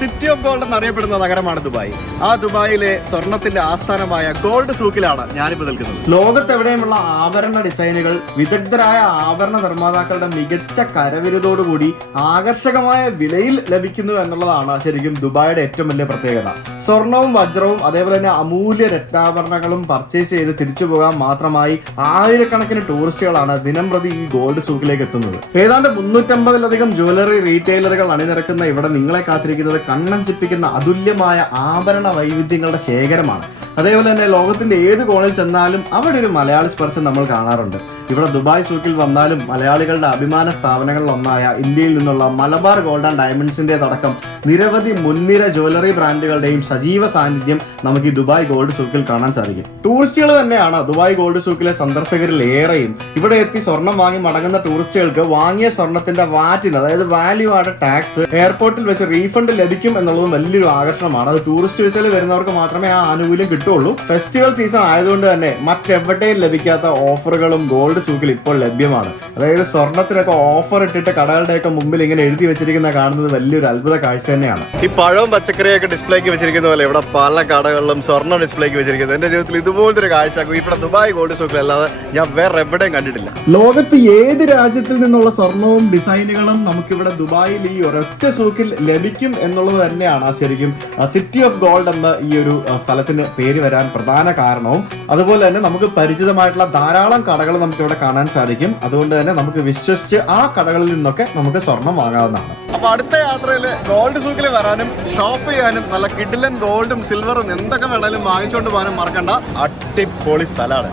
City of gold എന്നറിയപ്പെടുന്ന നഗരമാണ് Dubai. ആ ദുബായിലെ സ്വർണത്തിന്റെ ആസ്ഥാനമായ ഗോൾഡ് സൂക്കിലാണ് ഞാനിപ്പോൾ നിൽക്കുന്നത്. ലോകത്തെവിടെയുമുള്ള ആഭരണ ഡിസൈനുകൾ വിദഗ്ധരായ ആഭരണ നിർമ്മാതാക്കളുടെ മികച്ച കരവിരുതോടുകൂടി ആകർഷകമായ വിലയിൽ ലഭിക്കുന്നു എന്നുള്ളതാണ് ശരിക്കും ദുബായിയുടെ ഏറ്റവും വലിയ പ്രത്യേകത. സ്വർണവും വജ്രവും അതേപോലെ തന്നെ അമൂല്യ രത്നാഭരണങ്ങളും പർച്ചേസ് ചെയ്ത് തിരിച്ചു പോകാൻ മാത്രമായി ആയിരക്കണക്കിന് ടൂറിസ്റ്റുകളാണ് ദിനം പ്രതി ഈ ഗോൾഡ് സൂക്കിലേക്ക് എത്തുന്നത്. ഏതാണ്ട് മുന്നൂറ്റമ്പതിലധികം ജ്വല്ലറി റീറ്റെയിലറുകൾ അണിനിരക്കുന്ന ഇവിടെ നിങ്ങളെ കാത്തിരിക്കുന്നത് കണ്ണഞ്ചിപ്പിക്കുന്ന അതുല്യമായ ആഭരണ വൈവിധ്യങ്ങളുടെ ശേഖരമാണ്. അതേപോലെ തന്നെ ലോകത്തിന്റെ ഏത് കോണിൽ ചെന്നാലും അവിടെ ഒരു മലയാളി സ്പർശം നമ്മൾ കാണാറുണ്ട്. ഇവിടെ ദുബായ് സൂക്കിൽ വന്നാലും മലയാളികളുടെ അഭിമാന സ്ഥാപനങ്ങളിൽ ഒന്നായ ഇന്ത്യയിൽ നിന്നുള്ള മലബാർ ഗോൾഡ് ആൻഡ് ഡയമണ്ട്സിന്റെ അടക്കം നിരവധി മുൻനിര ജ്വല്ലറി ബ്രാൻഡുകളുടെയും സജീവ സാന്നിധ്യം നമുക്ക് ഈ ദുബായ് ഗോൾഡ് സൂക്കിൽ കാണാൻ സാധിക്കും. ടൂറിസ്റ്റുകൾ തന്നെയാണ് ദുബായ് ഗോൾഡ് സൂക്കിലെ സന്ദർശകരിൽ ഏറെയും. ഇവിടെ എത്തി സ്വർണം വാങ്ങി മടങ്ങുന്ന ടൂറിസ്റ്റുകൾക്ക് വാങ്ങിയ സ്വർണത്തിന്റെ വാറ്റിന് അതായത് വാല്യൂ ആഡ് ടാക്സ് എയർപോർട്ടിൽ വെച്ച് റീഫണ്ട് ലഭിക്കും എന്നുള്ളതും വലിയൊരു ആകർഷണമാണ്. അത് ടൂറിസ്റ്റ് വിസയിൽ വരുന്നവർക്ക് മാത്രമേ ആ ആനുകൂല്യം കിട്ടുള്ളൂ ഫെസ്റ്റിവൽ സീസൺ ആയതുകൊണ്ട് തന്നെ മറ്റെവിടെയും ലഭിക്കാത്ത ഓഫറുകളും ഗോൾഡ് സൂക്കിൽ ഇപ്പോൾ ലഭ്യമാണ്. അതായത് സ്വർണത്തിനൊക്കെ ഓഫർ ഇട്ടിട്ട് കടകളുടെയൊക്കെ മുമ്പിൽ ഇങ്ങനെ എഴുതി വെച്ചിരിക്കുന്ന കാണുന്നത് വലിയൊരു അത്ഭുത കാഴ്ച തന്നെയാണ്. ഈ പഴവും പച്ചക്കറിയൊക്കെ ഡിസ്പ്ലേക്ക് വെച്ചിരിക്കുന്ന പോലെ ഇവിടെ പല കടകളിലും സ്വർണ ഡിസ്പ്ലേക്ക് വെച്ചിരിക്കുന്നത്. എന്റെ ജീവിതത്തിൽ ഇതുപോലത്തെ ഒരു കാഴ്ച ഇവിടെ ദുബായ് ഗോൾഡ് സൂക്കിൽ അല്ലാതെ ഞാൻ വേറെ എവിടെയും കണ്ടിട്ടില്ല. ലോകത്ത് ഏത് രാജ്യത്തിൽ നിന്നുള്ള സ്വർണവും ഡിസൈനുകളും നമുക്കിവിടെ ദുബായിൽ ഈ ഒരൊറ്റ സൂക്കിൽ ലഭിക്കും എന്നുള്ളത് തന്നെയാണ് ശരിക്കും സിറ്റി ഓഫ് ഗോൾഡ് എന്ന ഈ ഒരു സ്ഥലത്തിന് പേര് വരാൻ പ്രധാന കാരണവും. അതുപോലെ തന്നെ നമുക്ക് പരിചിതമായിട്ടുള്ള ധാരാളം കടകൾ നമുക്ക് ഇവിടെ കാണാൻ സാധിക്കും. അതുകൊണ്ട് തന്നെ നമുക്ക് വിശ്വസിച്ച് ആ കടകളിൽ നിന്നൊക്കെ നമുക്ക് സ്വർണം വാങ്ങാവുന്നതാണ്. അപ്പൊ അടുത്ത യാത്രയിൽ ഗോൾഡ് സൂക്കിൽ വരാനും ഷോപ്പ് ചെയ്യാനും നല്ല കിഡിലൻ ഗോൾഡും സിൽവറും എന്തൊക്കെ വേണമെങ്കിലും വാങ്ങിച്ചുകൊണ്ട് പോകാനും മറക്കണ്ട. അടിപൊളി സ്ഥലമാണ്